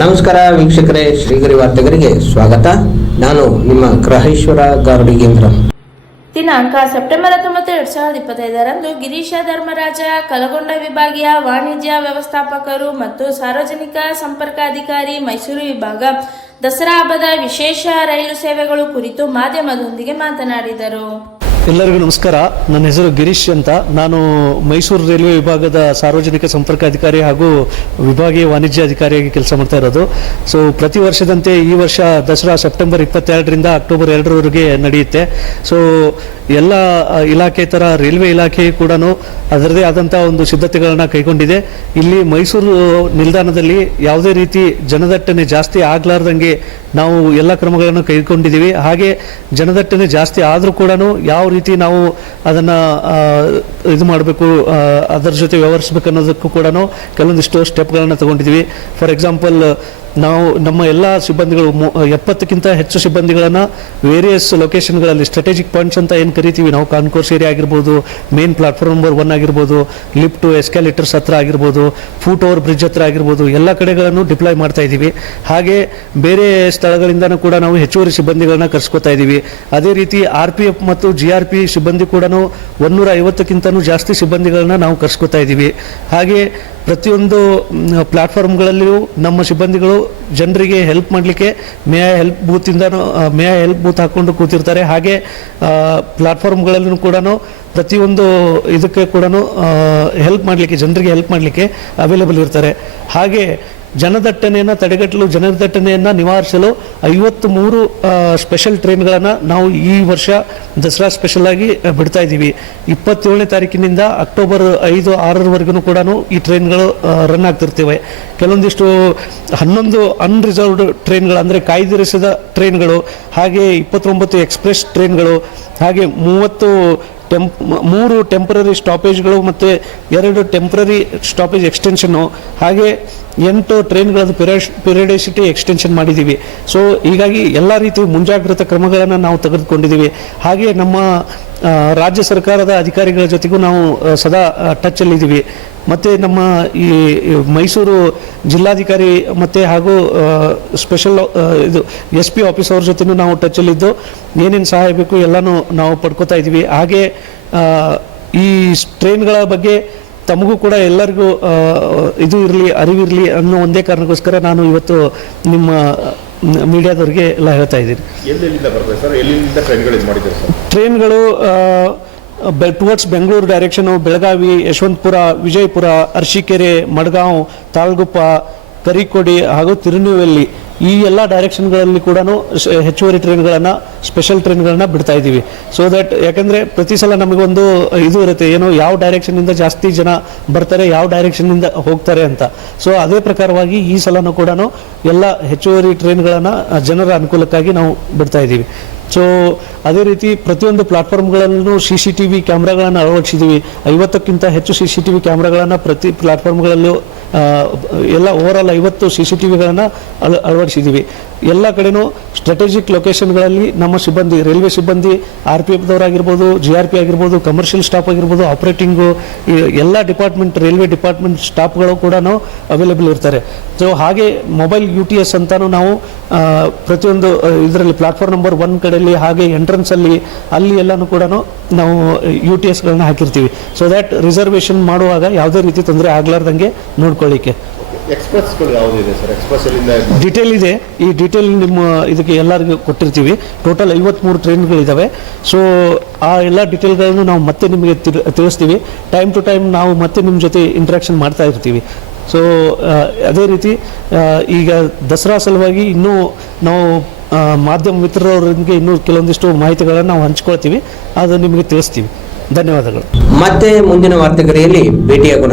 ನಮಸ್ಕಾರ ವೀಕ್ಷಕರೇ, ಶ್ರೀಗರಿ ವಾರ್ತೆಗರಿಗೆ ಸ್ವಾಗತ. ನಾನು ನಿಮ್ಮ ಗ್ರಹೇಶ್ವರ ಗಾರುಡಿಗೇಂದ್ರ ದಿನಾಂಕ ಸೆಪ್ಟೆಂಬರ್ ಹತ್ತೊಂಬತ್ತು ಎರಡ್ ಸಾವಿರದ ಇಪ್ಪತ್ತೈದರಂದು ಗಿರೀಶ ಧರ್ಮರಾಜ, ಕಲಗೊಂಡ ವಿಭಾಗೀಯ ವಾಣಿಜ್ಯ ವ್ಯವಸ್ಥಾಪಕರು ಮತ್ತು ಸಾರ್ವಜನಿಕ ಸಂಪರ್ಕ ಅಧಿಕಾರಿ ಮೈಸೂರು ವಿಭಾಗ ದಸರಾ ಹಬ್ಬದ ವಿಶೇಷ ರೈಲು ಸೇವೆಗಳು ಕುರಿತು ಮಾಧ್ಯಮದೊಂದಿಗೆ ಮಾತನಾಡಿದರು. ಎಲ್ಲರಿಗೂ ನಮಸ್ಕಾರ. ನನ್ನ ಹೆಸರು ಗಿರೀಶ್ ಅಂತ. ನಾನು ಮೈಸೂರು ರೈಲ್ವೆ ವಿಭಾಗದ ಸಾರ್ವಜನಿಕ ಸಂಪರ್ಕ ಅಧಿಕಾರಿ ಹಾಗೂ ವಿಭಾಗೀಯ ವಾಣಿಜ್ಯ ಅಧಿಕಾರಿಯಾಗಿ ಕೆಲಸ ಮಾಡ್ತಾ ಇರೋದು. ಸೊ ಪ್ರತಿ ವರ್ಷದಂತೆ ಈ ವರ್ಷ ದಸರಾ ಸೆಪ್ಟೆಂಬರ್ ಇಪ್ಪತ್ತೆರಡರಿಂದ ಅಕ್ಟೋಬರ್ ಎರಡರವರೆಗೆ ನಡೆಯುತ್ತೆ. ಸೊ ಎಲ್ಲ ಇಲಾಖೆ ಥರ ರೈಲ್ವೆ ಇಲಾಖೆ ಕೂಡ ಅದರದೇ ಆದಂಥ ಒಂದು ಸಿದ್ಧತೆಗಳನ್ನು ಕೈಗೊಂಡಿದೆ. ಇಲ್ಲಿ ಮೈಸೂರು ನಿಲ್ದಾಣದಲ್ಲಿ ಯಾವುದೇ ರೀತಿ ಜನದಟ್ಟಣೆ ಜಾಸ್ತಿ ಆಗಲಾರ್ದಂಗೆ ನಾವು ಎಲ್ಲ ಕ್ರಮಗಳನ್ನು ಕೈಗೊಂಡಿದ್ದೀವಿ. ಹಾಗೆ ಜನದಟ್ಟಣೆ ಜಾಸ್ತಿ ಆದರೂ ಕೂಡ ಯಾವ ರೀತಿ ನಾವು ಅದನ್ನು ಇದು ಮಾಡಬೇಕು ಅದರ ಜೊತೆ ವ್ಯವಹರಿಸಬೇಕು ಅನ್ನೋದಕ್ಕೂ ಕೂಡ ಕೆಲವೊಂದಿಷ್ಟು ಸ್ಟೆಪ್ಗಳನ್ನು ತಗೊಂಡಿದ್ದೀವಿ. ಫಾರ್ ಎಕ್ಸಾಂಪಲ್ ನಾವು ನಮ್ಮ ಎಲ್ಲ ಸಿಬ್ಬಂದಿಗಳು ಎಪ್ಪತ್ತಕ್ಕಿಂತ ಹೆಚ್ಚು ಸಿಬ್ಬಂದಿಗಳನ್ನು ವೇರಿಯಸ್ ಲೊಕೇಶನ್ಗಳಲ್ಲಿ ಸ್ಟ್ರಾಟಜಿಕ್ ಪಾಯಿಂಟ್ಸ್ ಅಂತ ಏನು ಕರಿತೀವಿ? ನಾವು ಕಾನ್ಕೋರ್ಸ್ ಏರಿಯಾ ಆಗಿರ್ಬೋದು ಮೇನ್ ಪ್ಲಾಟ್ಫಾರ್ಮ್ ನಂಬರ್ ಒನ್ ಆಗಿರ್ಬೋದು ಲಿಫ್ಟು ಎಸ್ಕ್ಯಾಲೇಟರ್ಸ್ ಹತ್ರ ಆಗಿರ್ಬೋದು ಫೂಟ್ ಓವರ್ ಬ್ರಿಡ್ಜ್ ಹತ್ರ ಆಗಿರ್ಬೋದು, ಎಲ್ಲ ಕಡೆಗಳನ್ನು ಡಿಪ್ಲಾಯ್ ಮಾಡ್ತಾ ಇದ್ದೀವಿ. ಹಾಗೆ ಬೇರೆ ಸ್ಥಳಗಳಿಂದನೂ ಕೂಡ ನಾವು ಹೆಚ್ಚುವರಿ ಸಿಬ್ಬಂದಿಗಳನ್ನ ಕರೆಸ್ಕೊತಾ ಇದ್ದೀವಿ. ಅದೇ ರೀತಿ ಆರ್ ಪಿ ಎಫ್ ಮತ್ತು ಜಿ ಆರ್ ಪಿ ಸಿಬ್ಬಂದಿ ಕೂಡ ಒನ್ನೂರ ಐವತ್ತಕ್ಕಿಂತನೂ ಜಾಸ್ತಿ ಸಿಬ್ಬಂದಿಗಳನ್ನ ನಾವು ಕರೆಸ್ಕೊತಾ ಇದ್ದೀವಿ. ಹಾಗೆ ಪ್ರತಿಯೊಂದು ಪ್ಲಾಟ್ಫಾರ್ಮ್ಗಳಲ್ಲಿಯೂ ನಮ್ಮ ಸಿಬ್ಬಂದಿಗಳು ಜನರಿಗೆ ಹೆಲ್ಪ್ ಮಾಡಲಿಕ್ಕೆ ಮೇ ಹೆಲ್ಪ್ ಬೂತಿಂದನೂ ಮೇ ಹೆಲ್ಪ್ ಬೂತ್ ಹಾಕ್ಕೊಂಡು ಕೂತಿರ್ತಾರೆ. ಹಾಗೆ ಪ್ಲಾಟ್ಫಾರ್ಮ್ಗಳಲ್ಲೂ ಕೂಡ ಪ್ರತಿಯೊಂದು ಇದಕ್ಕೆ ಕೂಡ ಹೆಲ್ಪ್ ಮಾಡಲಿಕ್ಕೆ, ಜನರಿಗೆ ಹೆಲ್ಪ್ ಮಾಡಲಿಕ್ಕೆ ಅವೈಲೇಬಲ್ ಇರ್ತಾರೆ. ಹಾಗೆ ಜನದಟ್ಟಣೆಯನ್ನು, ತಡೆಗಟ್ಟಲು ಜನದಟ್ಟಣೆಯನ್ನು ನಿವಾರಿಸಲು ಐವತ್ತು ಮೂರು ಸ್ಪೆಷಲ್ ಟ್ರೈನ್ಗಳನ್ನು ನಾವು ಈ ವರ್ಷ ದಸರಾ ಸ್ಪೆಷಲ್ ಆಗಿ ಬಿಡ್ತಾ ಇದ್ದೀವಿ. ಇಪ್ಪತ್ತೇಳನೇ ತಾರೀಕಿನಿಂದ ಅಕ್ಟೋಬರ್ ಐದು, ಆರರವರೆಗೂ ಕೂಡ ಈ ಟ್ರೈನ್ಗಳು ರನ್ ಆಗ್ತಿರ್ತೇವೆ. ಕೆಲವೊಂದಿಷ್ಟು ಹನ್ನೊಂದು ಅನ್ರಿಸರ್ವ್ಡ್ ಟ್ರೈನ್ಗಳು ಅಂದರೆ ಕಾಯ್ದಿರಿಸಿದ ಟ್ರೈನ್ಗಳು ಹಾಗೆ ಇಪ್ಪತ್ತೊಂಬತ್ತು ಎಕ್ಸ್ಪ್ರೆಸ್ ಟ್ರೈನ್ಗಳು ಹಾಗೆ ಮೂವತ್ತು ಟೆಂಪ್ ಮೂರು ಟೆಂಪ್ರರಿ ಸ್ಟಾಪೇಜ್ಗಳು ಮತ್ತು ಎರಡು ಟೆಂಪ್ರರಿ ಸ್ಟಾಪೇಜ್ ಎಕ್ಸ್ಟೆನ್ಷನ್ನು ಹಾಗೆ ಎಂಟು ಟ್ರೈನ್ಗಳದ್ದು ಪಿರಿಯಡ್ ಪಿರಿಯಡಿಸಿಟಿ ಎಕ್ಸ್ಟೆನ್ಷನ್ ಮಾಡಿದ್ದೀವಿ ಸೊ ಹೀಗಾಗಿ ಎಲ್ಲ ರೀತಿ ಮುಂಜಾಗ್ರತಾ ಕ್ರಮಗಳನ್ನು ನಾವು ತೆಗೆದುಕೊಂಡಿದ್ದೀವಿ ಹಾಗೆ ನಮ್ಮ ರಾಜ್ಯ ಸರ್ಕಾರದ ಅಧಿಕಾರಿಗಳ ಜೊತೆಗೂ ನಾವು ಸದಾ ಟಚ್ಚಲ್ಲಿದ್ದೀವಿ ಮತ್ತು ನಮ್ಮ ಈ ಮೈಸೂರು ಜಿಲ್ಲಾಧಿಕಾರಿ ಮತ್ತು ಹಾಗೂ ಸ್ಪೆಷಲ್ ಇದು ಎಸ್ ಪಿ ಆಫೀಸ್ ಅವ್ರ ಜೊತೆನೂ ನಾವು ಟಚ್ಚಲ್ಲಿದ್ದು ಏನೇನು ಸಹಾಯ ಬೇಕು ಎಲ್ಲನೂ ನಾವು ಪಡ್ಕೋತಾ ಇದ್ದೀವಿ. ಹಾಗೆ ಈ ಟ್ರೈನ್ಗಳ ಬಗ್ಗೆ ತಮಗೂ ಕೂಡ ಎಲ್ಲರಿಗೂ ಇದು ಇರಲಿ ಅರಿವಿರಲಿ ಅನ್ನೋ ಒಂದೇ ಕಾರಣಕ್ಕೋಸ್ಕರ ನಾನು ಇವತ್ತು ನಿಮ್ಮ ಮೀಡಿಯಾದವ್ರಿಗೆ ಎಲ್ಲ ಹೇಳ್ತಾ ಇದ್ದೀನಿ. ಟ್ರೈನ್ಗಳು ಬೆ ಟುವರ್ಡ್ಸ್ ಬೆಂಗಳೂರು ಡೈರೆಕ್ಷನು ಬೆಳಗಾವಿ ಯಶವಂತಪುರ ವಿಜಯಪುರ ಅರಸೀಕೆರೆ ಮಡ್ಗಾಂವ್ ತಾಳ್ಗುಪ್ಪ ಕರಿಕೊಡಿ ಹಾಗೂ ತಿರುನೆಲ್ವೇಲಿ ಈ ಎಲ್ಲ ಡೈರೆಕ್ಷನ್ಗಳಲ್ಲಿ ಕೂಡ ಹೆಚ್ಚುವರಿ ಟ್ರೈನ್ಗಳನ್ನು ಸ್ಪೆಷಲ್ ಟ್ರೈನ್ಗಳನ್ನು ಬಿಡ್ತಾ ಇದ್ದೀವಿ. ಸೊ ದಟ್ ಯಾಕಂದರೆ ಪ್ರತಿ ಸಲ ನಮಗೊಂದು ಇದು ಇರುತ್ತೆ, ಏನು ಯಾವ ಡೈರೆಕ್ಷನ್ನಿಂದ ಜಾಸ್ತಿ ಜನ ಬರ್ತಾರೆ, ಯಾವ ಡೈರೆಕ್ಷನ್ನಿಂದ ಹೋಗ್ತಾರೆ ಅಂತ. ಸೊ ಅದೇ ಪ್ರಕಾರವಾಗಿ ಈ ಸಲನೂ ಕೂಡ ಎಲ್ಲ ಹೆಚ್ಚುವರಿ ಟ್ರೈನ್ಗಳನ್ನು ಜನರ ಅನುಕೂಲಕ್ಕಾಗಿ ನಾವು ಬಿಡ್ತಾ ಇದ್ದೀವಿ. ಸೊ ಅದೇ ರೀತಿ ಪ್ರತಿಯೊಂದು ಪ್ಲಾಟ್ಫಾರ್ಮ್ಗಳಲ್ಲೂ ಸಿ ಸಿ ಟಿ ವಿ ಕ್ಯಾಮ್ರಾಗಳನ್ನು ಅಳವಡಿಸಿದ್ದೀವಿ. ಐವತ್ತಕ್ಕಿಂತ ಹೆಚ್ಚು ಸಿ ಸಿ ಟಿ ವಿ ಕ್ಯಾಮ್ರಾಗಳನ್ನು ಪ್ರತಿ ಪ್ಲಾಟ್ಫಾರ್ಮ್ಗಳಲ್ಲೂ ಎಲ್ಲ ಓವರಾಲ್ ಐವತ್ತು ಸಿ ಸಿ ಟಿ ವಿಗಳನ್ನು ಅಳ ಅಳವಡಿಸಿದ್ದೀವಿ ಎಲ್ಲ ಕಡೆನೂ ಸ್ಟ್ರಾಟಜಿಕ್ ಲೊಕೇಶನ್ಗಳಲ್ಲಿ ನಮ್ಮ ಸಿಬ್ಬಂದಿ, ರೈಲ್ವೆ ಸಿಬ್ಬಂದಿ, ಆರ್ ಪಿ ಎಫ್ದವರಾಗಿರ್ಬೋದು, ಜಿ ಆರ್ ಪಿ ಆಗಿರ್ಬೋದು ಕಮರ್ಷಿಯಲ್ ಸ್ಟಾಫ್ ಆಗಿರ್ಬೋದು ಆಪ್ರೇಟಿಂಗು ಎಲ್ಲ ಡಿಪಾರ್ಟ್ಮೆಂಟ್ ರೈಲ್ವೆ ಡಿಪಾರ್ಟ್ಮೆಂಟ್ ಸ್ಟಾಫ್ಗಳು ಕೂಡ ಅವೈಲೇಬಲ್ ಇರ್ತಾರೆ. ಸೊ ಹಾಗೆ ಮೊಬೈಲ್ ಯು ಟಿ ಎಸ್ ಅಂತಾನು ನಾವು ಪ್ರತಿಯೊಂದು ಇದರಲ್ಲಿ ಪ್ಲಾಟ್ಫಾರ್ಮ್ ನಂಬರ್ ಒನ್ ಕಡೆಯಲ್ಲಿ ಹಾಗೆ ಎಂಟ್ರೆನ್ಸಲ್ಲಿ ಅಲ್ಲಿ ಎಲ್ಲನೂ ಕೂಡ ನಾವು ಯು ಟಿ ಎಸ್ಗಳನ್ನ ಹಾಕಿರ್ತೀವಿ. ಸೊ ದ್ಯಾಟ್ ರಿಸರ್ವೇಷನ್ ಮಾಡುವಾಗ ಯಾವುದೇ ರೀತಿ ತೊಂದರೆ ಆಗಲಾರ್ದಂಗೆ ನೋಡ್ಕೊಳ್ಳಿಕ್ಕೆ. ಎಕ್ಸ್ಪ್ರೆಸ್ಗಳು ಯಾವುದಿದೆ ಸರ್? ಎಕ್ಸ್ಪ್ರೆಸ್ ಎಲ್ಲಿಂದ ಡಿಟೇಲ್ ಇದೆ. ಈ ಡಿಟೇಲ್ ನಿಮ್ಮ ಇದಕ್ಕೆ ಎಲ್ಲರಿಗೂ ಕೊಟ್ಟಿರ್ತೀವಿ. ಟೋಟಲ್ ಐವತ್ಮೂರು ಟ್ರೈನ್ಗಳಿದ್ದಾವೆ ಸೊ ಆ ಎಲ್ಲ ಡಿಟೇಲ್ಗಳನ್ನು ನಾವು ಮತ್ತೆ ನಿಮಗೆ ತಿಳ್- ತಿಳಿಸ್ತೀವಿ. ಟೈಮ್ ಟು ಟೈಮ್ ನಾವು ಮತ್ತೆ ನಿಮ್ಮ ಜೊತೆ ಇಂಟ್ರಾಕ್ಷನ್ ಮಾಡ್ತಾ ಇರ್ತೀವಿ. ಸೊ ಅದೇ ರೀತಿ ಈಗ ದಸರಾ ಸಲುವಾಗಿ ಇನ್ನೂ ನಾವು ಮಾಧ್ಯಮ ಮಿತ್ರರವರಿಗೆ ಇನ್ನೂ ಕೆಲವೊಂದಿಷ್ಟು ಮಾಹಿತಿಗಳನ್ನು ನಾವು ಹಂಚ್ಕೊಳ್ತೀವಿ. ಅದು ನಿಮಗೆ ತಿಳಿಸ್ತೀವಿ. ಧನ್ಯವಾದಗಳು. ಮತ್ತೆ ಮುಂದಿನ ವಾರ್ತೆಗರಿಯಲ್ಲಿ ಭೇಟಿಯಾಗೋಣ.